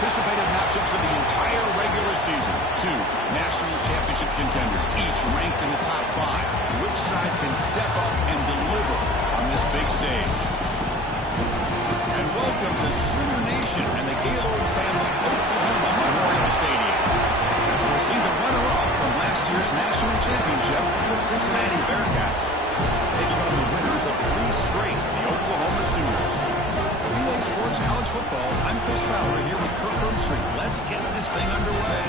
anticipated matchups of the entire regular season. Two national championship contenders, each ranked in the top 5. Which side can step up and deliver on this big stage? And welcome to Sooner Nation and the Gaylord family Oklahoma Memorial Stadium, as we'll see the runner-up from last year's national championship, the Cincinnati Bearcats, taking on the winners of 3 straight, the Oklahoma Sooners. Relay Sports College Football, I'm Chris Fowler here with Kirk Herbstreit. Let's get this thing underway.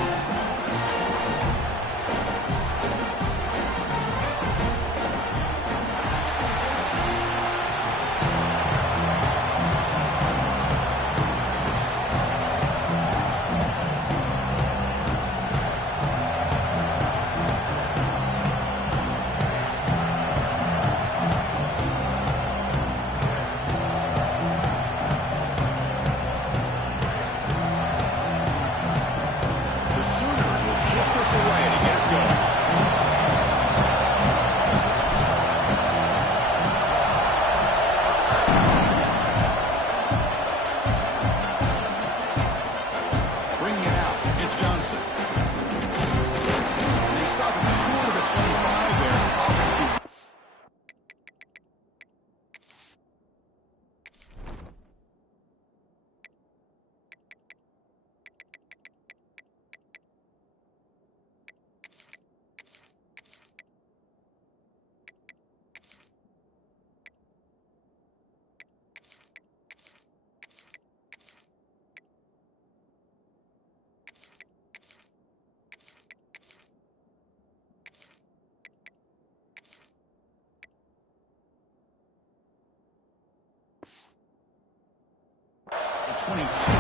The 22.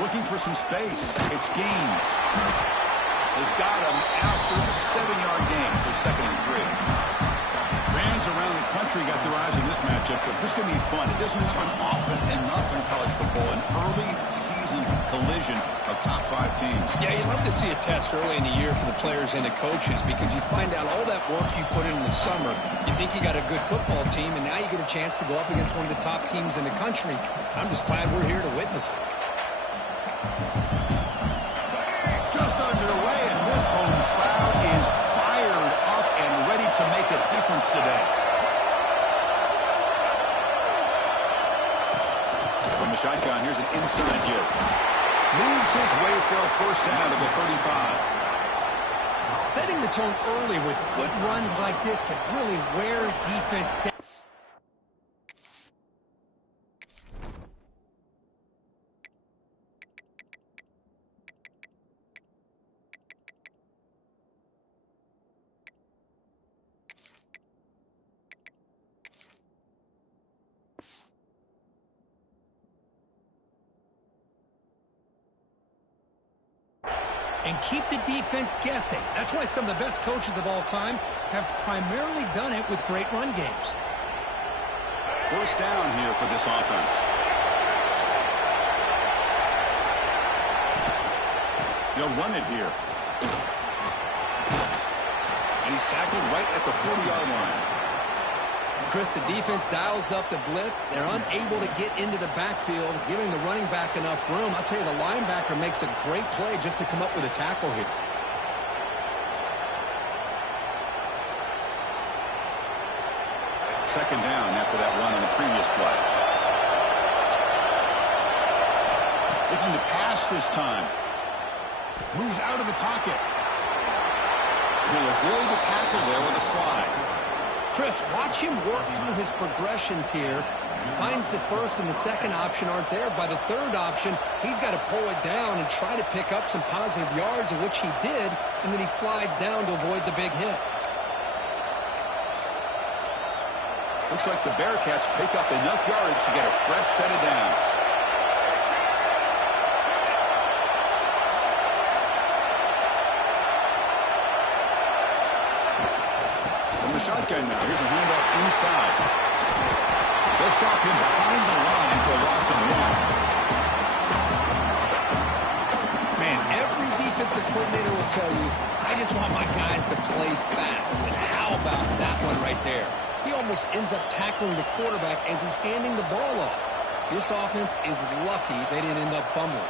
Looking for some space. It's Gaines. They've got him after a 7-yard gain, so 2nd and 3. Fans around the country got their eyes on this matchup, but this is going to be fun. It doesn't happen often enough in college football, an early season collision of top 5 teams. Yeah, you love to see a test early in the year for the players and the coaches because you find out all that work you put in the summer. You think you got a good football team, and now you get a chance to go up against one of the top teams in the country. I'm just glad we're here to witness it. Just underway, and this home crowd is fired up and ready to make a difference today. From the shotgun, here's an inside give. Moves his way for a first down to the 35. Setting the tone early with good runs like this can really wear defense down. And keep the defense guessing. That's why some of the best coaches of all time have primarily done it with great run games. First down here for this offense. They'll run it here. And he's tackled right at the 40-yard line. Chris, the defense dials up the blitz. They're unable to get into the backfield, giving the running back enough room. I'll tell you, the linebacker makes a great play just to come up with a tackle here. Second down after that run on the previous play. Looking to pass this time. Moves out of the pocket. He'll avoid the tackle there with a slide. Chris, watch him work through his progressions here. Finds the first and the second option aren't there. By the third option, he's got to pull it down and try to pick up some positive yards, of which he did, and then he slides down to avoid the big hit. Looks like the Bearcats pick up enough yardage to get a fresh set of downs. From the shotgun now, here's a handoff inside. They'll stop him behind the line for a loss of 1. Man, every defensive coordinator will tell you, I just want my guys to play fast. And how about that one right there? He almost ends up tackling the quarterback as he's handing the ball off. This offense is lucky they didn't end up fumbling.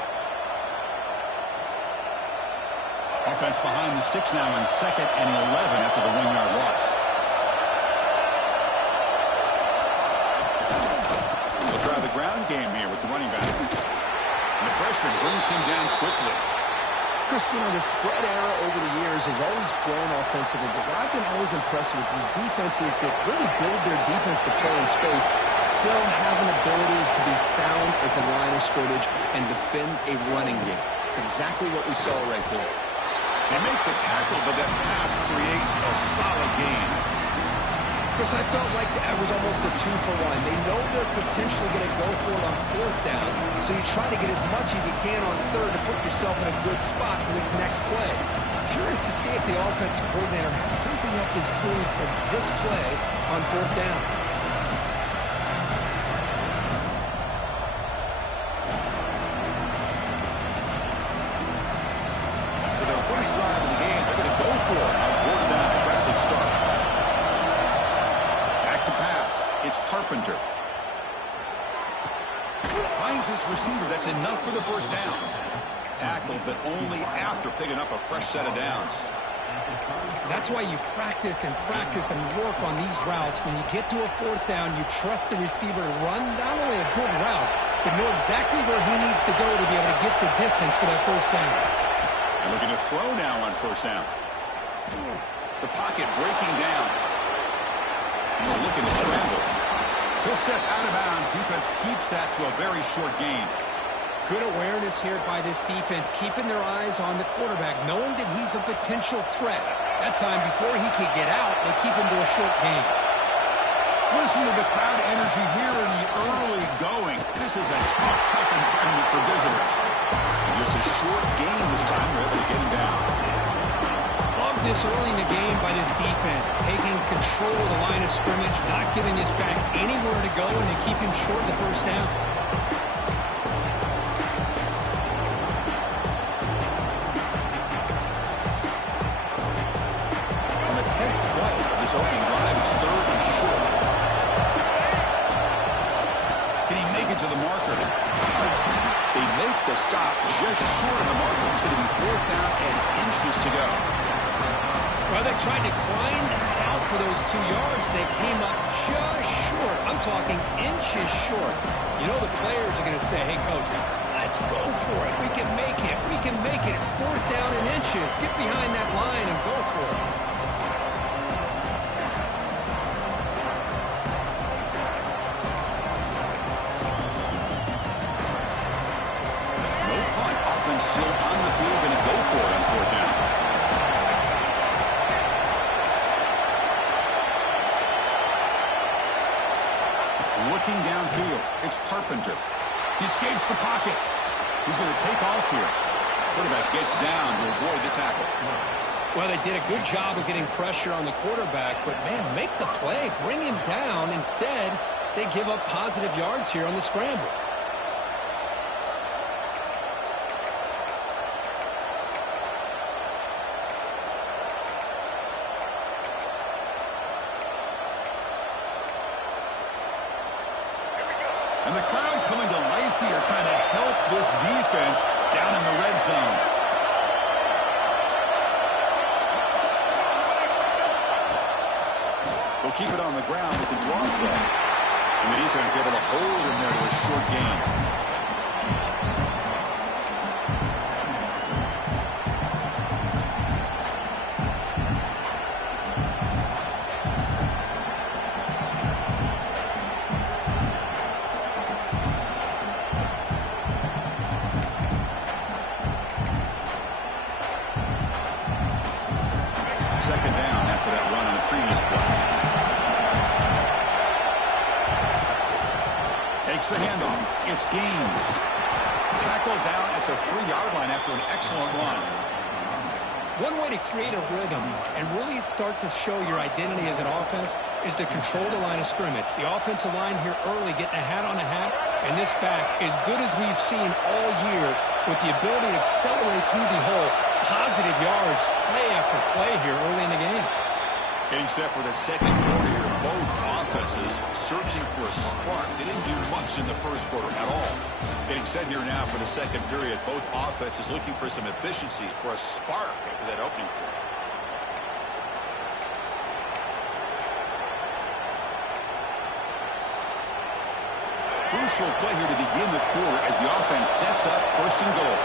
Offense behind the 6 now on 2nd and 11 after the 1-yard loss. They'll try the ground game here with the running back. And the freshman brings him down quickly. Chris, you know, the spread era over the years has always grown offensively, but what I've been always impressed with defenses that really build their defense to play in space still have an ability to be sound at the line of scrimmage and defend a running game. It's exactly what we saw right there. They make the tackle, but that pass creates a solid gain. Chris, I felt like that was almost a 2-for-1. They know they're potentially going to go for it on 4th down, so you try to get as much as you can on 3rd to put yourself in a good spot for this next play. Curious to see if the offensive coordinator had something up his sleeve for this play on 4th down. So their first drive of the game, they're going to go for it on 4th down, aggressive start. It's Carpenter. Finds his receiver. That's enough for the first down. Tackled, but only after picking up a fresh set of downs. That's why you practice and work on these routes. When you get to a 4th down, you trust the receiver to run not only a good route, but know exactly where he needs to go to be able to get the distance for that first down. And looking to throw now on 1st down. The pocket breaking down. He's looking to scramble. He'll step out of bounds. Defense keeps that to a very short gain. Good awareness here by this defense, keeping their eyes on the quarterback, knowing that he's a potential threat. That time, before he could get out, they keep him to a short gain. Listen to the crowd energy here in the early going. This is a tough environment for visitors. And just a short gain this time. We're able to get him down. This early in the game by this defense, taking control of the line of scrimmage, not giving this back anywhere to go, and they keep him short of the first down. On the 10th play of this opening drive, it's 3rd and short. Can he make it to the marker? They make the stop just short of the marker. It's going to be 4th down and inches to go. Well, they tried to grind that out for those 2 yards. They came up just short. I'm talking inches short. You know the players are going to say, hey, Coach, let's go for it. We can make it. We can make it. It's 4th down and inches. Get behind that line and go for it. No punt. Offense still on the field. Going to go for it on 4th down. Looking downfield, it's Carpenter. He escapes the pocket. He's going to take off here. Quarterback gets down to avoid the tackle. Well, they did a good job of getting pressure on the quarterback, but, man, make the play. Bring him down. Instead, they give up positive yards here on the scramble. And the crowd coming to life here, trying to help this defense down in the red zone. They'll keep it on the ground with the draw play. And the defense able to hold him there to a short gain. Second down after that run on the previous play. Takes the handoff. It's Gaines. Tackled down at the 3-yard line after an excellent run. One way to create a rhythm and really start to show your identity as an offense is to control the line of scrimmage. The offensive line here early getting a hat on a hat, and this back, as good as we've seen all year, with the ability to accelerate through the hole, positive yards, play after play here early in the game. Getting set for the second quarter here. Both offenses searching for a spark. They didn't do much in the first quarter at all. Getting set here now for the second period. Both offenses looking for some efficiency, for a spark after that opening quarter. Crucial play here to begin the quarter as the offense sets up first and goal.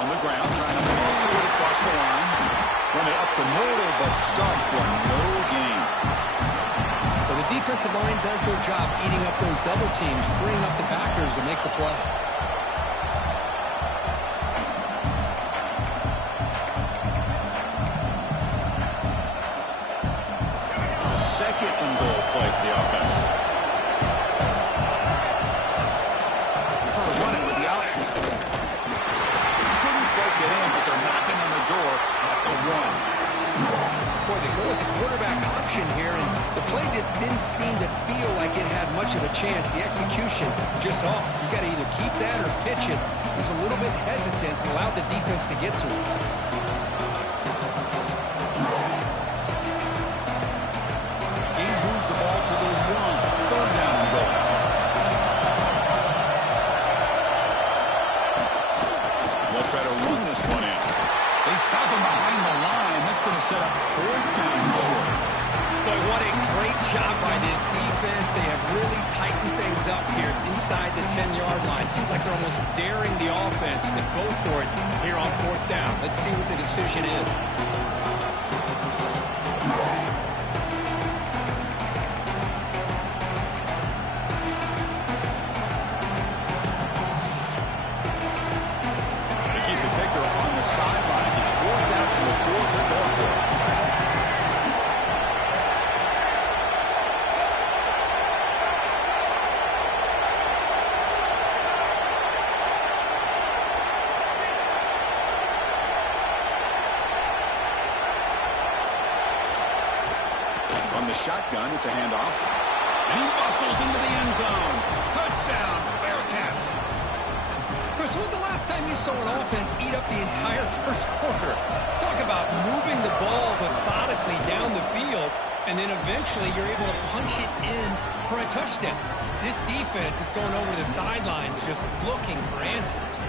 On the ground, trying to muscle it across the line. Run it up the middle, but stuck for no gain. Well, the defensive line does their job eating up those double teams, freeing up the backers to make the play. It's a second and goal play for the offense. They're trying to run it with the option. Couldn't quite get in, but they're knocking on the door at the one. Boy, they go with the quarterback option here, and the play just didn't seem to feel like it had much of a chance. The execution just off. You got to either keep that or pitch it. He was a little bit hesitant and allowed the defense to get to him. He moves the ball to the one. Third down and goal. They'll try to run this one in. They stop him behind the line. That's going to set up fourth down and short. Boy, what a great job by this defense. They have really tightened things up here inside the 10-yard line. Seems like they're almost daring the offense to go for it here on fourth down. Let's see what the decision is. They keep the kicker on the sidelines. It's fourth down from the fourth. They're going for it. From the shotgun, it's a handoff. And he muscles into the end zone. Touchdown, Bearcats. Chris, when was the last time you saw an offense eat up the entire first quarter? Talk about moving the ball methodically down the field, and then eventually you're able to punch it in for a touchdown. This defense is going over the sidelines just looking for answers.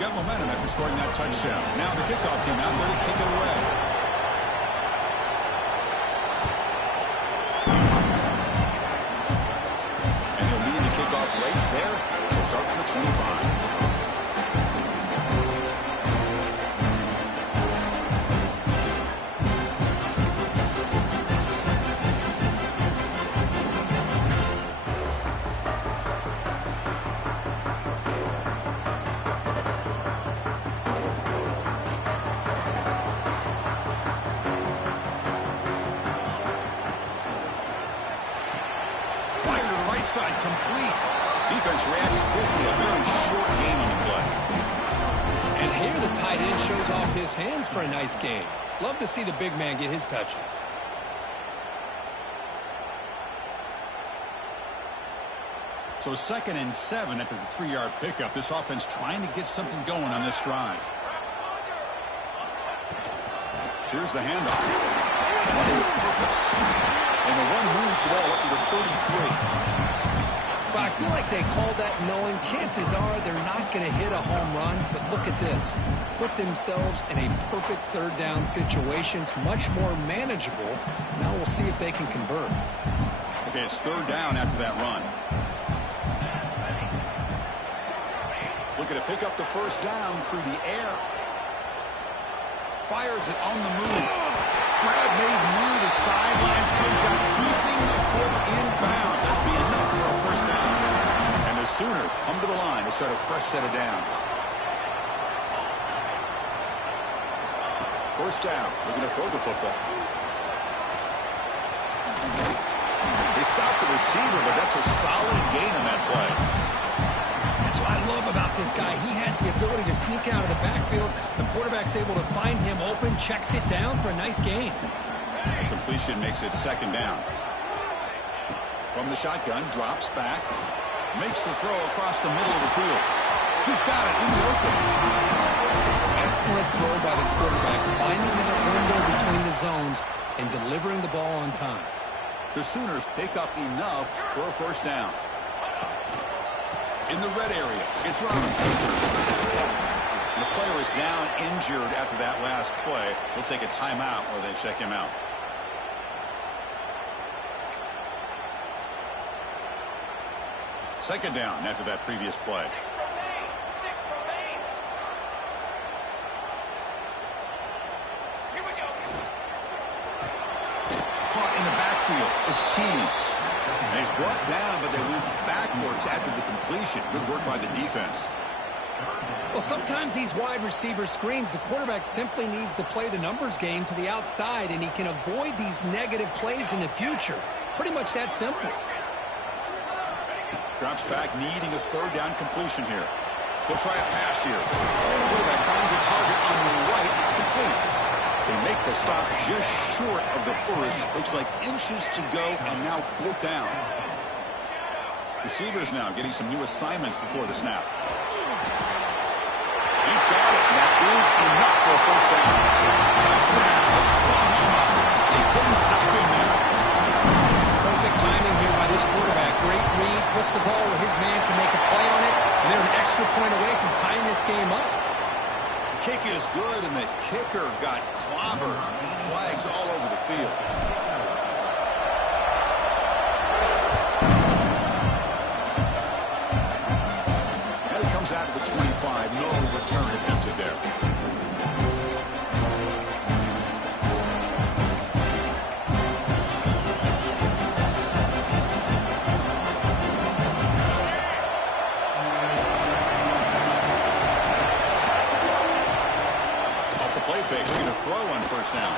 Got momentum after scoring that touchdown. Now the kickoff team out there to kick it away. And he'll lead the kickoff right there. He'll start from the 25. Side complete. Defense reacts quickly. A very short gain on the play. And here the tight end shows off his hands for a nice game. Love to see the big man get his touches. So 2nd and 7 after the 3-yard pickup. This offense trying to get something going on this drive. Here's the handoff. Purpose. And the one moves the ball up to the 33. Well, I feel like they called that knowing chances are they're not going to hit a home run. But look at this. Put themselves in a perfect third down situation. It's much more manageable. Now we'll see if they can convert. Okay, it's third down after that run. Looking to pick up the first down through the air. Fires it on the move. Grab made near the sidelines. Comes out keeping the foot in bounds. That'd be enough for a first down. And the Sooners come to the line to start a fresh set of downs. First down. We're going to throw the football. They stopped the receiver, but that's a solid gain on that play. That's what I love about this guy. He has the ability to sneak out of the backfield. The quarterback's able to find him open, checks it down for a nice gain. The completion makes it second down. From the shotgun, drops back, makes the throw across the middle of the field. He's got it in the open. It's an excellent throw by the quarterback, finding that window between the zones and delivering the ball on time. The Sooners pick up enough for a first down. In the red area, it's Robinson. The player is down injured after that last play. We'll take a timeout while they check him out. Second down after that previous play. Caught in the backfield. It's Cheese. And he's brought down, but they went backwards after the completion. Good work by the defense. Well, sometimes these wide receiver screens, the quarterback simply needs to play the numbers game to the outside, and he can avoid these negative plays in the future. Pretty much that simple. Drops back, needing a third down completion here. He'll try a pass here. Quarterback finds a target on the right. It's complete. They make the stop just short of the first. Looks like inches to go, and now fourth down. Receivers now getting some new assignments before the snap. He's got it, and that is enough for a first down. Touchdown, Oklahoma. They couldn't stop him there. Perfect timing here by this quarterback. Great read, puts the ball where his man can make a play on it, and they're an extra point away from tying this game up. Kick is good, and the kicker got clobbered. Flags all over the field. And it comes out of the 25. No return attempted there. We're going to throw on first down.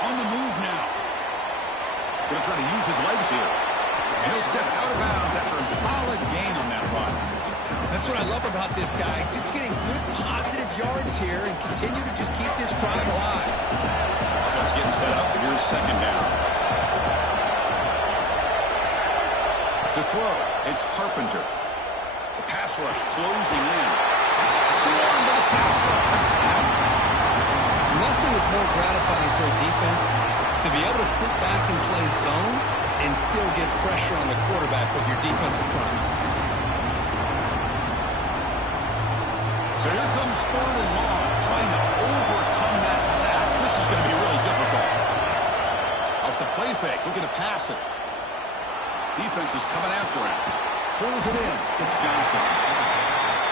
On the move now. Going to try to use his legs here. And he'll step out of bounds after a solid gain on that run. That's what I love about this guy. Just getting good positive yards here and continue to just keep this drive alive. Offense getting set up. Here's second down. The throw. It's Carpenter. The pass rush closing in. Swarmed by the pass rush. Nothing is more gratifying for a defense to be able to sit back and play zone and still get pressure on the quarterback with your defensive front. So here comes third and long, trying to overcome that sack. This is going to be really difficult. Off the play fake, looking to pass it. Defense is coming after him. Pulls it in. It's Johnson.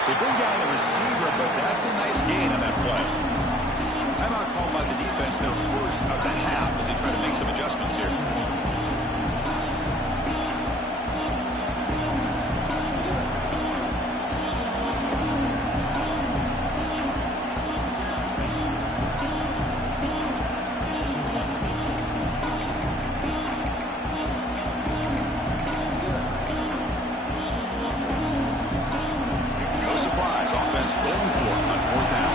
They bring down the receiver, but that's a nice gain on that play. Timeout called by the defense, their first of the half, as they try to make some adjustments here. No surprise, offense going for it on fourth down.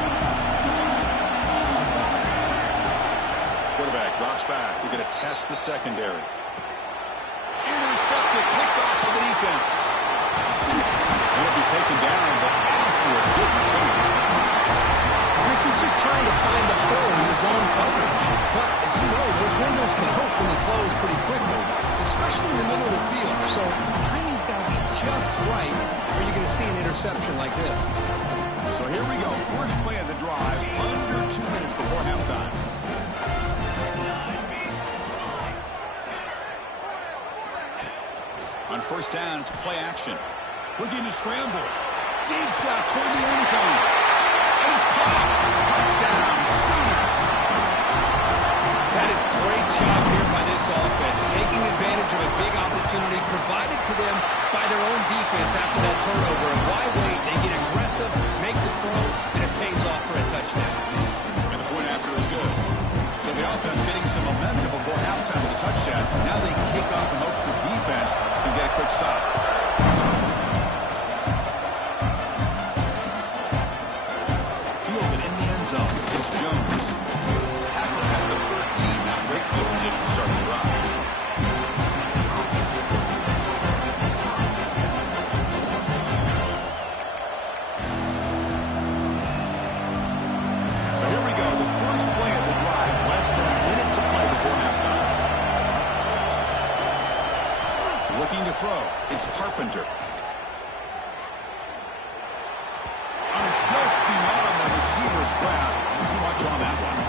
Quarterback drops back. We're going to test the secondary. Intercepted, picked off by the defense. He'll be taken down, but after a good return. Chris is just trying to find a hole in his own coverage. But, as you know, those windows can open and close pretty quickly, especially in the middle of the field. So, timing's got to be just right, or you're going to see an interception like this. So here we go. First play of the drive, under 2 minutes before halftime. On first down, it's play action. Looking to scramble. Deep shot toward the end zone. And it's caught. Touchdown, Sooners. That is great job here by this offense, taking advantage of a big opportunity provided to them by their own defense after that turnover. And why wait? They get aggressive, make the throw, and it pays off for a touchdown. And the point after is good. Now they kick off and hopes the defense can get a quick stop. Fielded in the end zone. It's Jones. Tackle at the 13. Now great field position to start the drive. So here we go. The first play of the drive. Less than a minute to play before halftime. Looking to throw. It's Carpenter. And it's just beyond the receiver's grasp. Too much on that one.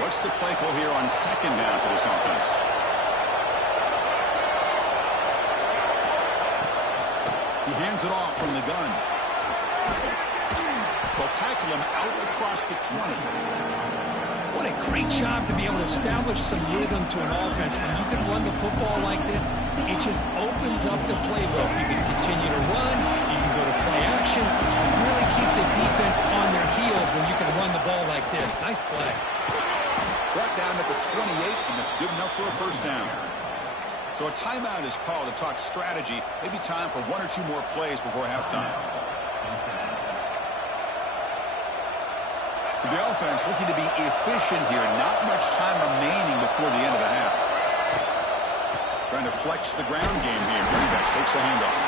What's the play call here on second down for this offense? He hands it off from the gun. They'll tackle him out across the 20. What a great job to be able to establish some rhythm to an offense. When you can run the football like this, it just opens up the playbook. You can continue to run, you can go to play action, and really keep the defense on their heels when you can run the ball like this. Nice play. Brought down at the 28, and it's good enough for a first down. So a timeout is called to talk strategy. Maybe time for one or two more plays before halftime. So the offense looking to be efficient here. Not much time remaining before the end of the half. Trying to flex the ground game here. Running back takes a handoff.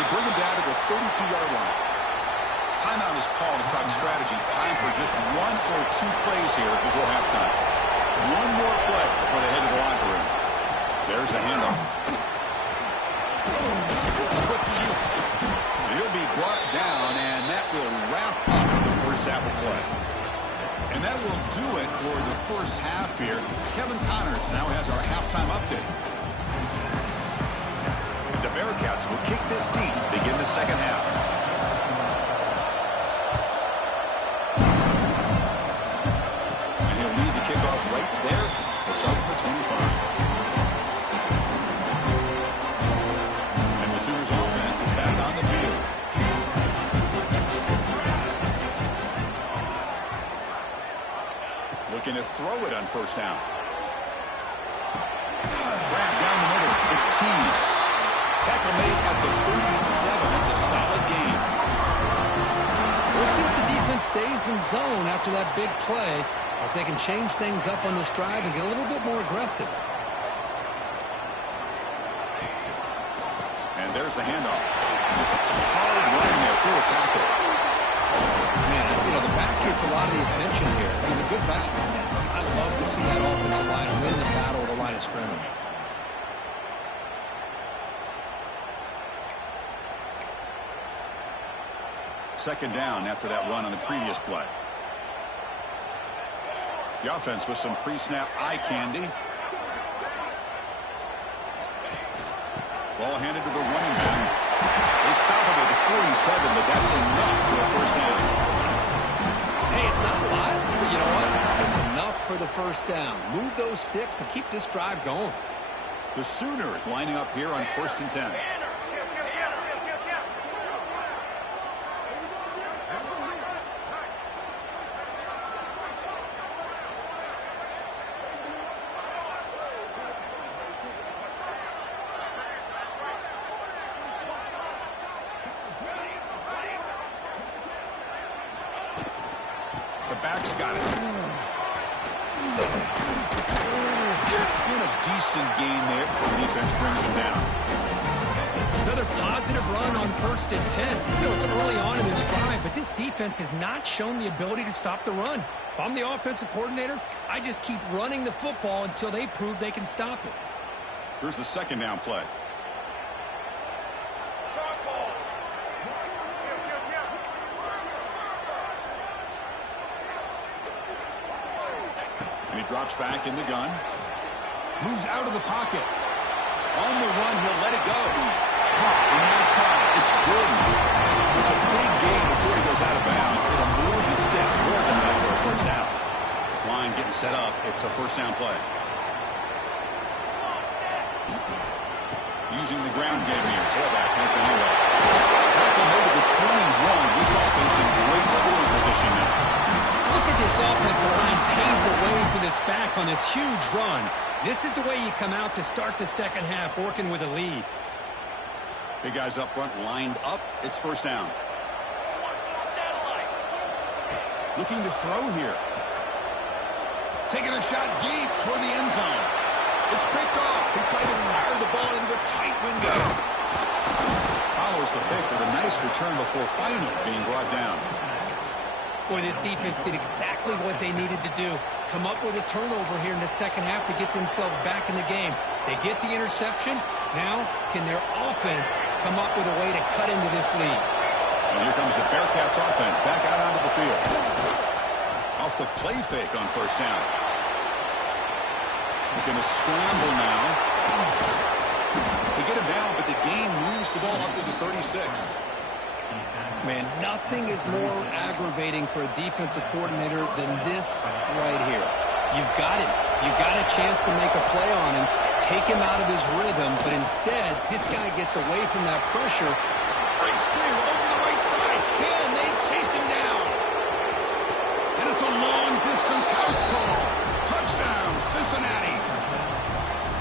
They bring him down to the 32-yard line. Timeout is called to talk strategy. Time for just one or two plays here before halftime. One more play before they head to the locker room. There's the handoff. Quick juke. He'll be brought down, and that will wrap up the first half of play. And that will do it for the first half here. Kevin Connors now has our halftime update. The Bearcats will kick this deep, begin the second half. And he'll lead the kickoff right there. We'll start with the 25. And the Sooners offense is back on the field. Looking to throw it on first down. Grab down the middle. It's Tease. Tackle made at the 37. That's a solid gain. We'll see if the defense stays in zone after that big play, or if they can change things up on this drive and get a little bit more aggressive. And there's the handoff. Some hard running there through a tackle. Man, you know, the back gets a lot of the attention here. He's a good back. I love to see that offensive line win the battle at the line of scrimmage. Second down after that run on the previous play. The offense with some pre-snap eye candy. Ball handed to the running back. They stop him at the 47, but that's enough for a first down. Hey, it's not a lot, but you know what? It's enough for the first down. Move those sticks and keep this drive going. The Sooners lining up here on 1st and 10. The back's got it. And a decent gain there. The defense brings him down. Another positive run on 1st and 10. You know, it's early on in this drive, but this defense has not shown the ability to stop the run. If I'm the offensive coordinator, I just keep running the football until they prove they can stop it. Here's the second down play. And he drops back in the gun. Moves out of the pocket. On the run, he'll let it go. On the outside, it's Jordan. It's a big gain before he goes out of bounds. It'll move the sticks more than enough for a first down. This line getting set up. It's a first down play. Using the ground game here. Tailback has the handoff. Tackle made to the 21. This offense in great scoring position now. Look at this offensive line paved the way for this back on this huge run. This is the way you come out to start the second half, working with a lead. Big guys up front lined up. It's first down. Looking to throw here. Taking a shot deep toward the end zone. It's picked off. He tried to fire the ball into a tight window. Follows the pick with a nice return before finally being brought down. Boy, this defense did exactly what they needed to do. Come up with a turnover here in the second half to get themselves back in the game. They get the interception. Now, can their offense come up with a way to cut into this lead? And here comes the Bearcats offense back out onto the field. Off the play fake on first down. They're going to scramble now. They get him down, but the gain moves the ball up to the 36. Man, nothing is more aggravating for a defensive coordinator than this right here. You've got him. You've got a chance to make a play on him, take him out of his rhythm, but instead, this guy gets away from that pressure. Breaks clear over the right side. And they chase him down. And it's a long-distance house call. Touchdown, Cincinnati.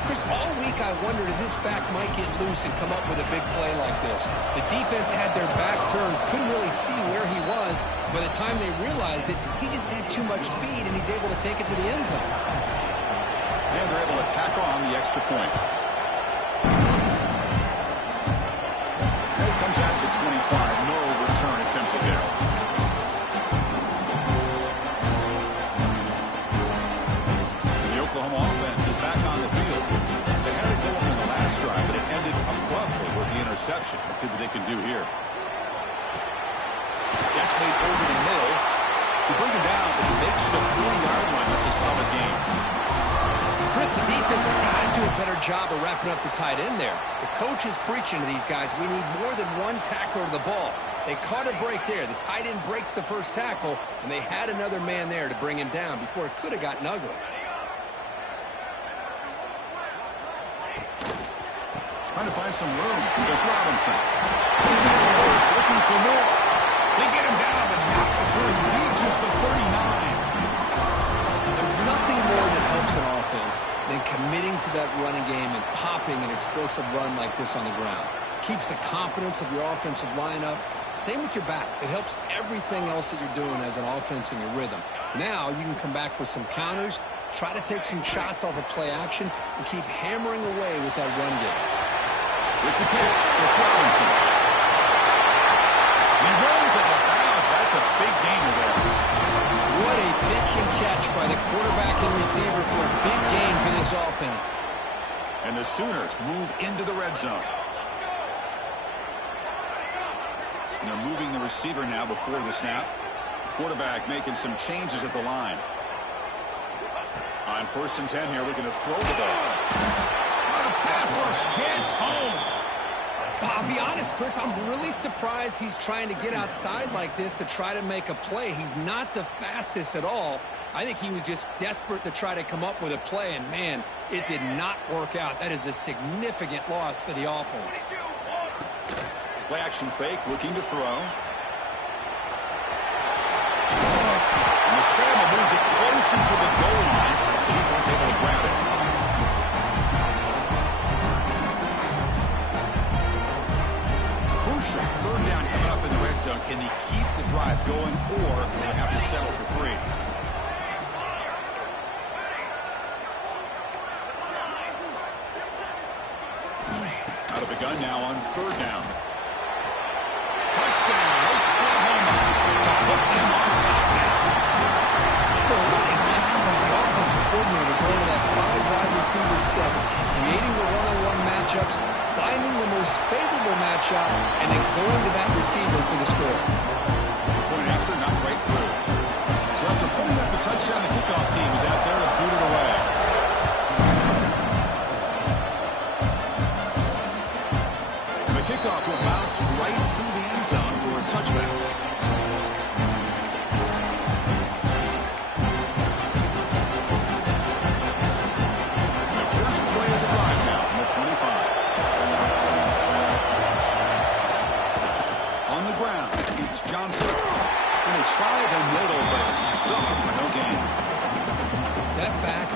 Chris, all week I wondered if this back might get loose and come up with a big play like this. The defense had their back turned, couldn't really see where he was. By the time they realized it, he just had too much speed, and he's able to take it to the end zone. And they're able to tack on the extra point. And it comes out at the 25. No return attempted there. The Oklahoma offense is back on the field. They had it going in the last drive, but it ended abruptly with the interception. Let's see what they can do here. That's made over the middle. They bring him down, but he makes the 40-yard line. That's a solid game. Chris, the defense has got to do a better job of wrapping up the tight end there. The coach is preaching to these guys, we need more than one tackler to the ball. They caught a break there. The tight end breaks the first tackle, and they had another man there to bring him down before it could have gotten ugly. Trying to find some room. It's Robinson. He's in reverse, looking for more. They get him down, but not before he reaches the 39. There's nothing more that helps an offense than committing to that running game and popping an explosive run like this on the ground. Keeps the confidence of your offensive lineup. Same with your back. It helps everything else that you're doing as an offense in your rhythm. Now you can come back with some counters, try to take some shots off of play action, and keep hammering away with that run game. With the catch, it's Robinson. He rolls out of bounds. That's a big gainer there. What a pitch and catch by the quarterback and receiver for a big gain for this offense. And the Sooners move into the red zone. And they're moving the receiver now before the snap. Quarterback making some changes at the line. On 1st and 10 here, looking to throw the ball. The pass rush gets home. I'll be honest, Chris, I'm really surprised he's trying to get outside like this to try to make a play. He's not the fastest at all. I think he was just desperate to try to come up with a play, and, man, it did not work out. That is a significant loss for the offense. Play action fake, looking to throw. And the scramble moves it closer to the goal line. The defense able to grab it. Crucial. 3rd down coming up in the red zone. Can they keep the drive going, or do they have to settle for 3? Out of the gun now on 3rd down. Touchdown, Oklahoma. To put them on top now. Well, what a job by the offensive coordinator going to that 5-wide receiver set, creating the one-on-one matchups, finding the most favorable matchup, and then going to that receiver for the score. Point after, not right through. So after putting up the touchdown, the kickoff team is out there to boot it away. And the kickoff will bounce right through the end zone for a touchback. And the first play of the drive now from the 25.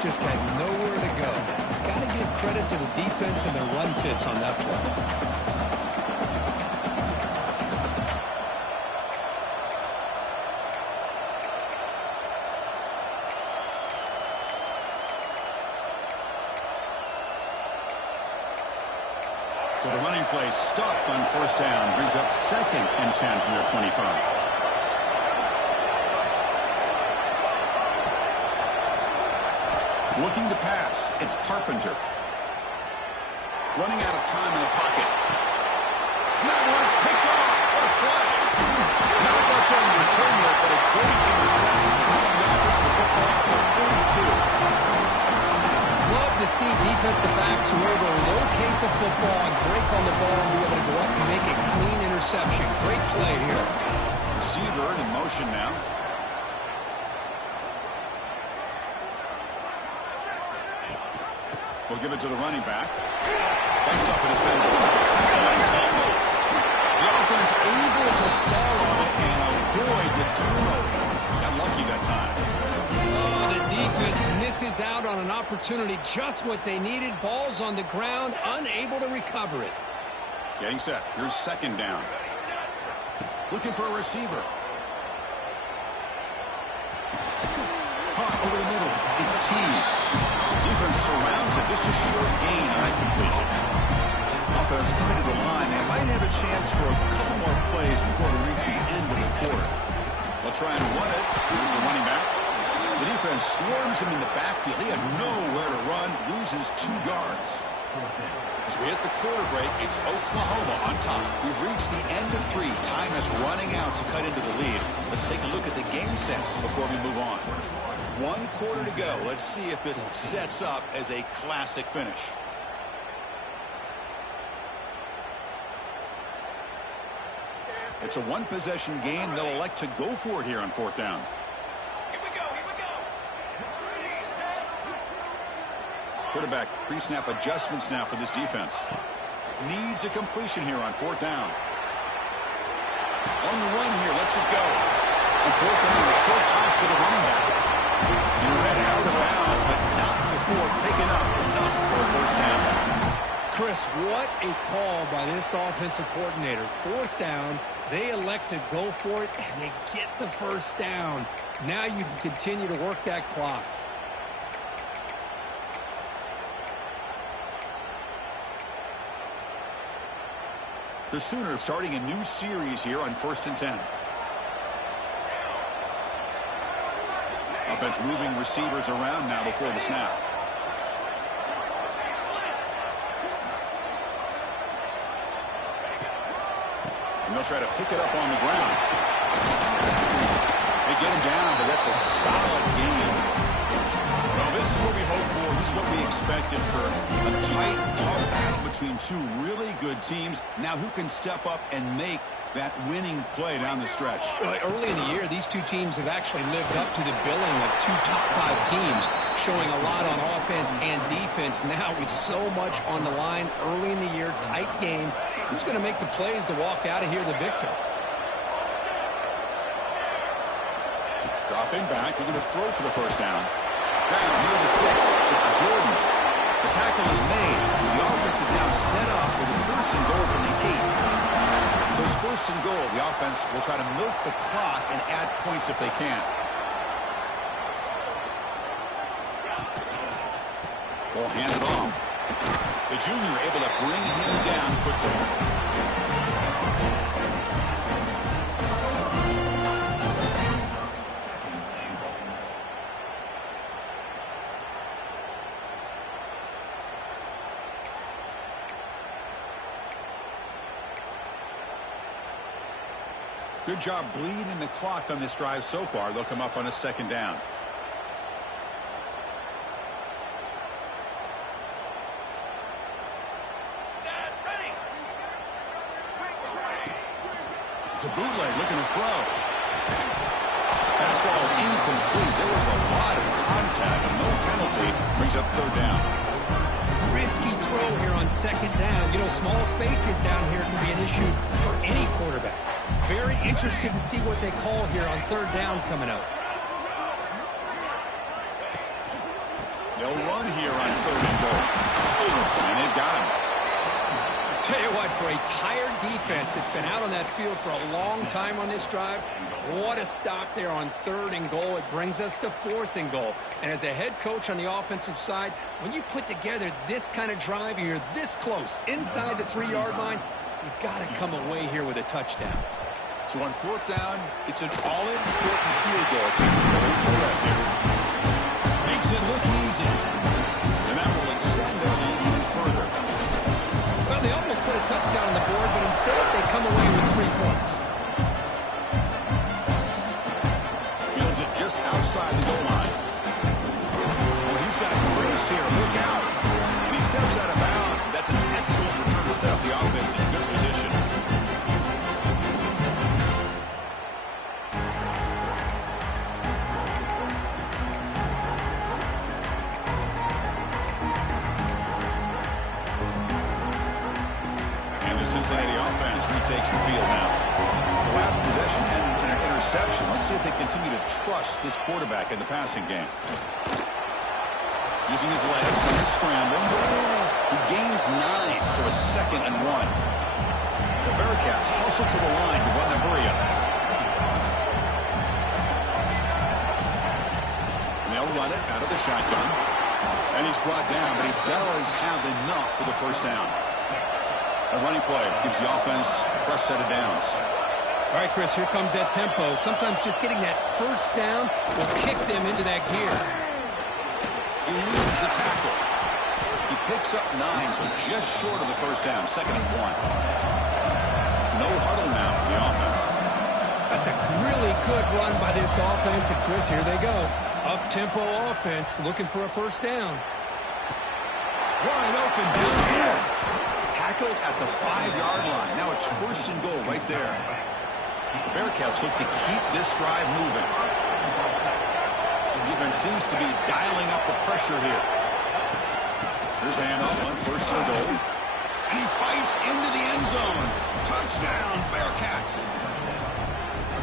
just had nowhere to go. Got to give credit to the defense and their run fits on that play. So the running play stopped on first down, brings up 2nd and 10 from their 25. Looking to pass, it's Carpenter. Running out of time in the pocket. And that one's picked off. What a play. Not much on the return there, but a great interception. Moved the offense of the football to the 42. Love to see defensive backs who are able to locate the football and break on the ball and be able to go up and make a clean interception. Great play here. Receiver in motion now. We'll give it to the running back. Fights off a defender. And he fumbles. The offense able to fall on it and avoid the turnover. Got lucky that time. Oh, the defense misses out on an opportunity, just what they needed. Ball's on the ground, unable to recover it. Getting set. Here's 2nd down. Looking for a receiver. Caught over the middle. It's Tease. Defense surrounds it. Just a short gain on that completion. Offense coming to the line. They might have a chance for a couple more plays before we reach the end of the quarter. They'll try and run it. Here's the running back. The defense swarms him in the backfield. He had nowhere to run. Loses 2 yards. As we hit the quarter break, it's Oklahoma on top. We've reached the end of 3. Time is running out to cut into the lead. Let's take a look at the game sets before we move on. 1 quarter to go. Let's see if this sets up as a classic finish. It's a 1-possession game. They'll elect to go for it here on 4th down. Here we go. Quarterback pre-snap adjustments now for this defense. Needs a completion here on 4th down. On the run here, lets it go. On 4th down, a short toss to the running back. He read out of bounds, but not before picking up enough for a 1st down. Chris, what a call by this offensive coordinator. 4th down, they elect to go for it, and they get the 1st down. Now you can continue to work that clock. The Sooners starting a new series here on 1st and 10. Offense moving receivers around now before the snap. And they'll try to pick it up on the ground. They get him down, but that's a solid gain. Well, this is what we hoped for. This is what we expected for a tight, tough battle between 2 really good teams. Now who can step up and make that winning play down the stretch? Early in the year, these 2 teams have actually lived up to the billing of 2 top 5 teams, showing a lot on offense and defense. Now with so much on the line early in the year, tight game. Who's going to make the plays to walk out of here the victor? Dropping back, looking to throw for the 1st down. Down near the sticks. It's Jordan. The tackle is made. The offense is now set up with a 1st and goal from the 8. So it's 1st and goal. The offense will try to milk the clock and add points if they can. Ball handed off. The junior able to bring him down quickly. Good job bleeding the clock on this drive so far. They'll come up on a 2nd down. It's a bootleg looking to throw. Pass ball is incomplete. There was a lot of contact and no penalty. Brings up 3rd down. Risky throw here on 2nd down. You know, small spaces down here can be an issue for any quarterback. Very interested to see what they call here on 3rd down coming up. The They'll run here on 3rd and goal. And they've got him. Tell you what, for a tired defense that's been out on that field for a long time on this drive, what a stop there on 3rd and goal. It brings us to 4th and goal. And as a head coach on the offensive side, when you put together this kind of drive and you're this close inside the 3-yard line, you got to come away here with a touchdown. So on 4th down, it's an all-important field goal. It's a goal here. Makes it look easy. And that will extend their lead even further. Well, they almost put a touchdown on the board, but instead they come away with 3 points. Fields it just outside the goal line. Well, he's got a brace here. Look out. And he steps out of bounds. But that's an excellent return to set up the offense in good position. Cincinnati offense retakes the field now. The last possession ended in an interception. Let's see if they continue to trust this quarterback in the passing game. Using his legs on the scramble. He gains 9, so it's 2nd and 1. The Bearcats hustle to the line to run the hurry-up. And they'll run it out of the shotgun. And he's brought down, but he does have enough for the 1st down. A running play gives the offense a fresh set of downs. All right, Chris, here comes that tempo. Sometimes just getting that 1st down will kick them into that gear. He leads the tackle. He picks up 9, so just short of the 1st down, 2nd and 1. No huddle now for the offense. That's a really good run by this offense. And, Chris, here they go. Up-tempo offense looking for a 1st down. Wide open downfield. Tackled at the 5-yard line. Now it's 1st and goal right there. The Bearcats look to keep this drive moving. The defense seems to be dialing up the pressure here. Here's a handoff on 1st and goal. And he fights into the end zone. Touchdown, Bearcats.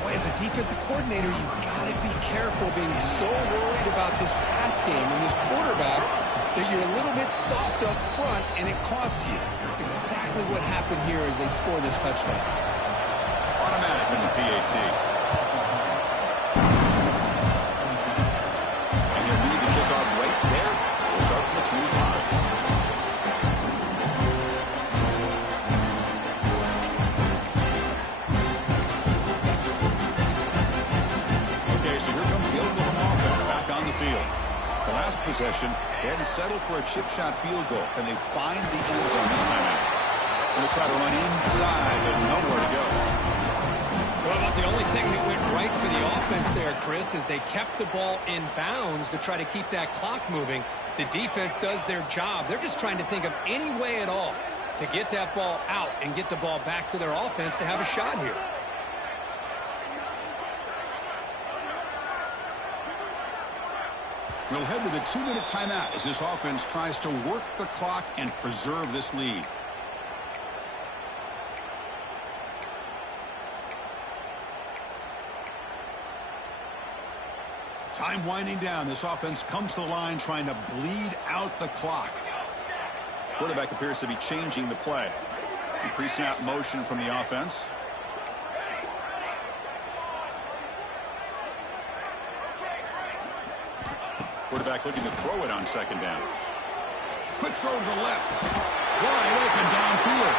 Boy, as a defensive coordinator, you've got to be careful being so worried about this pass game and this quarterback that you're a little bit soft up front and it costs you. That's exactly what happened here as they score this touchdown. Automatic in the PAT. And he'll lead the kickoff right there. We'll start from the 25. Okay, so here comes the Oklahoma offense back on the field. The last possession, they had to settle for a chip shot field goal. Can they find the end zone this time out? Going to try to run inside, but nowhere to go. Well, about the only thing that went right for the offense there, Chris, is they kept the ball in bounds to try to keep that clock moving. The defense does their job. They're just trying to think of any way at all to get that ball out and get the ball back to their offense to have a shot here. We'll head to the 2-minute timeout as this offense tries to work the clock and preserve this lead. Time winding down. This offense comes to the line trying to bleed out the clock. Quarterback appears to be changing the play. Pre-snap motion from the offense. Quarterback looking to throw it on 2nd down. Quick throw to the left. Wide open downfield.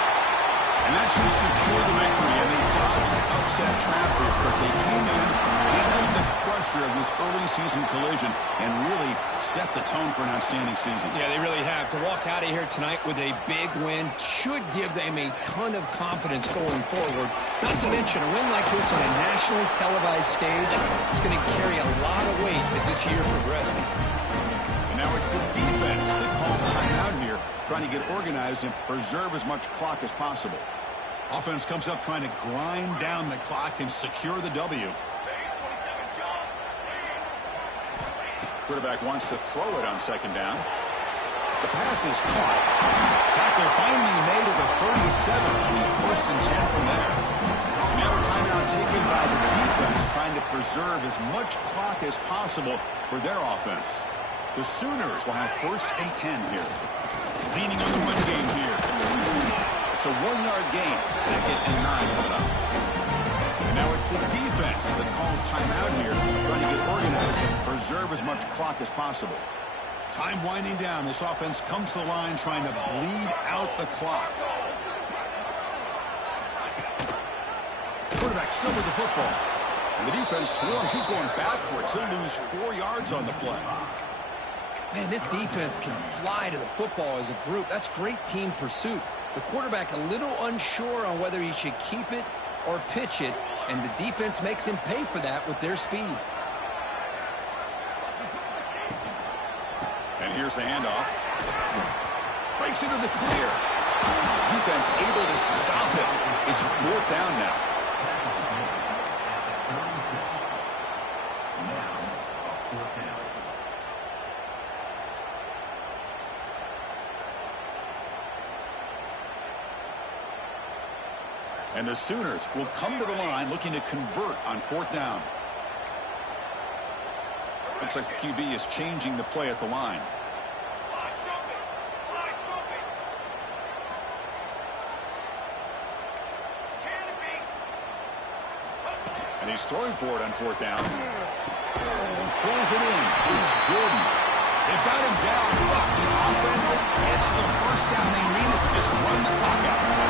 And that should secure the victory. And they dodged the upset trap here, but they came in, handled the pressure of this early season collision, and really set the tone for an outstanding season. Yeah, they really have. To walk out of here tonight with a big win should give them a ton of confidence going forward. Not to mention, a win like this on a nationally televised stage is going to carry a lot of weight as this year progresses. And now it's the defense that calls timeout here, trying to get organized and preserve as much clock as possible. Offense comes up trying to grind down the clock and secure the W. Quarterback wants to throw it on 2nd down. The pass is caught. Tackle finally made at the 37. And 1st and 10 from there. Now a timeout taken by the defense, trying to preserve as much clock as possible for their offense. The Sooners will have 1st and 10 here. Leaning on the run game here. It's a 1-yard gain. 2nd and 9 coming up. And now it's the defense that calls timeout here, trying to get organized and preserve as much clock as possible. Time winding down. This offense comes to the line trying to bleed out the clock. Quarterback still with the football. And the defense swarms. He's going backwards. He'll lose 4 yards on the play. Man, this defense can fly to the football as a group. That's great team pursuit. The quarterback a little unsure on whether he should keep it or pitch it, and the defense makes him pay for that with their speed. And here's the handoff. Breaks into the clear. Defense able to stop it. It's 4th down now. And the Sooners will come to the line looking to convert on 4th down. Looks like the QB is changing the play at the line. And he's throwing for it on 4th down. Pulls it in. It's Jordan. They've got him down. But the offense gets the 1st down they needed to just run the clock out.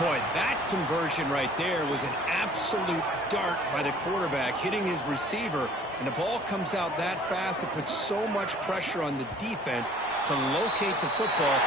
Boy, that conversion right there was an absolute dart by the quarterback, hitting his receiver, and the ball comes out that fast. It puts so much pressure on the defense to locate the football.